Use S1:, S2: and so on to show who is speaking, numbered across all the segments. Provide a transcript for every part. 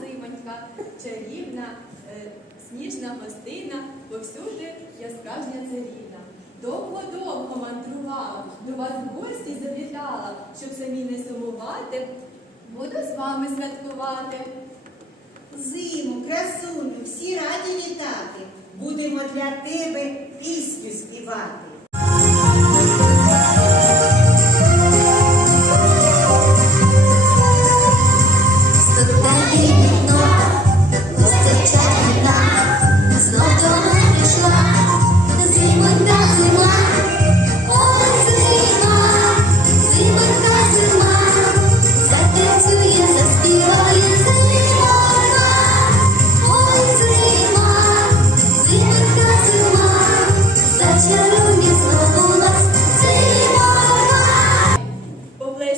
S1: зимонька, чарівна, е, сніжна гостина, повсюди я справжня царівна. Довго-довго мандрувала, до вас в гості завітала, щоб самі не сумувати, буду з вами святкувати.
S2: Зиму, красуню, всі раді вітати. Будемо для тебе пісню співати.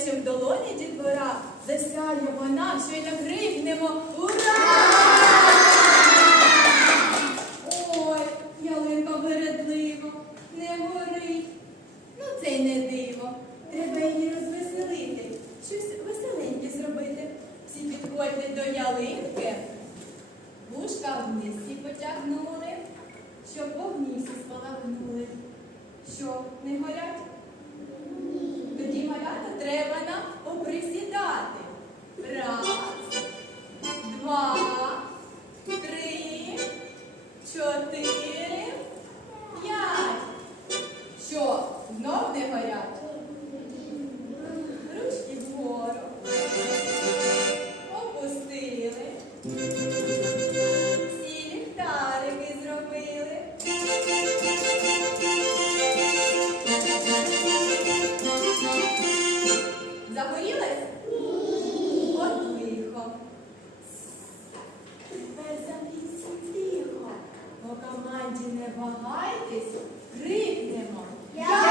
S1: Поплещем в долоні дітвора, засяє вона, що й накрикнемо Ура! Ой, ялинка вередливо, не горить. Ну це й не диво. Треба її розвеселити, щось веселеньке зробити. Всі підходьте до ялинки, вушка вниз всі потягнули, щоб вогні всі спалахнули. Що, не горять? रहवाना команді не вагайтесь, крикнемо.
S2: Свята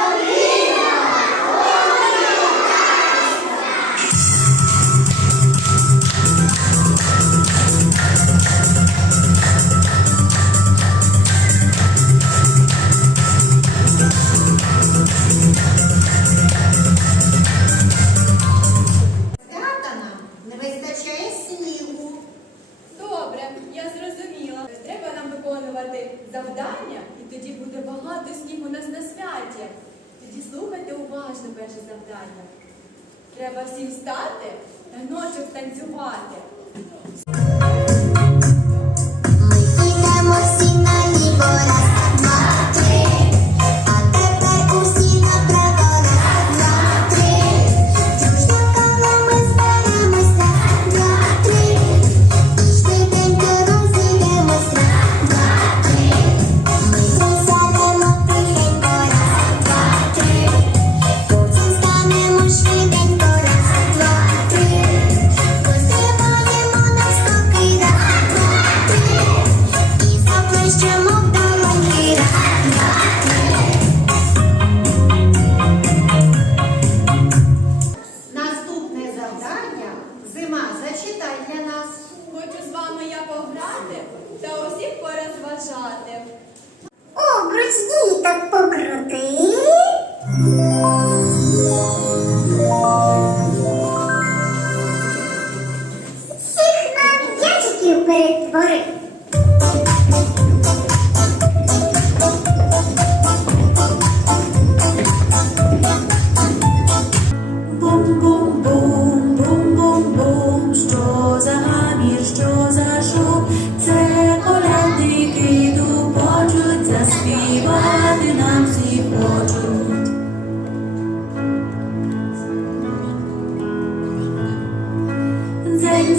S2: зачитай для нас.
S1: Хочу з вами я пограти та усіх порозважати.
S3: О, Обруч так покрути.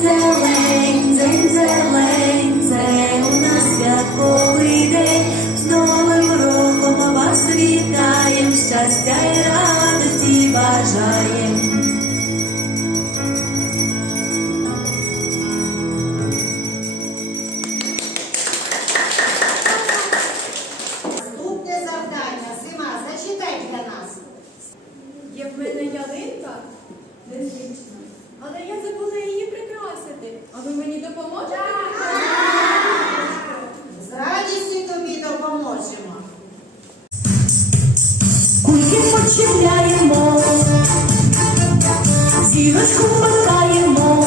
S4: there. щепляємо, зірочку вмикаємо,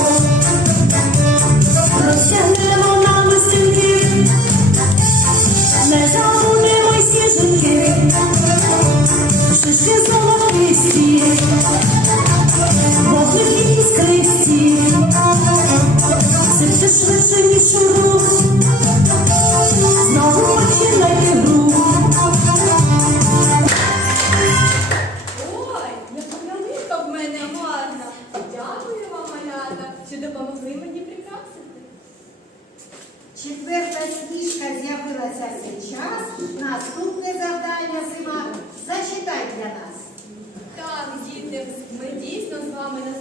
S4: розтягнемо нам
S1: листинки, не забудемо
S2: сніжинки, шишки золотисті, вогники
S4: іскристі, це все швидше, ніж рух.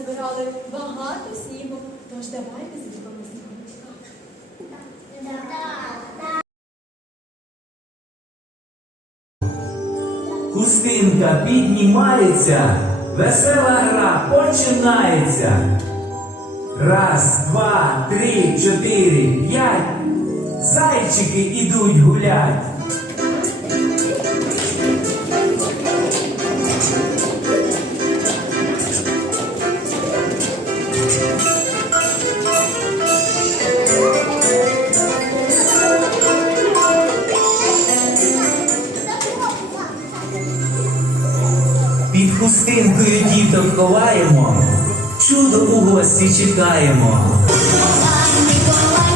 S1: назбирали багато снігу, тож давайте зробимо сніговичка.
S5: Кустинка піднімається, весела гра починається. Раз, два, три, чотири, п'ять. Зайчики ідуть гулять. Під хустинкою діток ховаємо, чудо у гості чекаємо. Миколай, Миколай,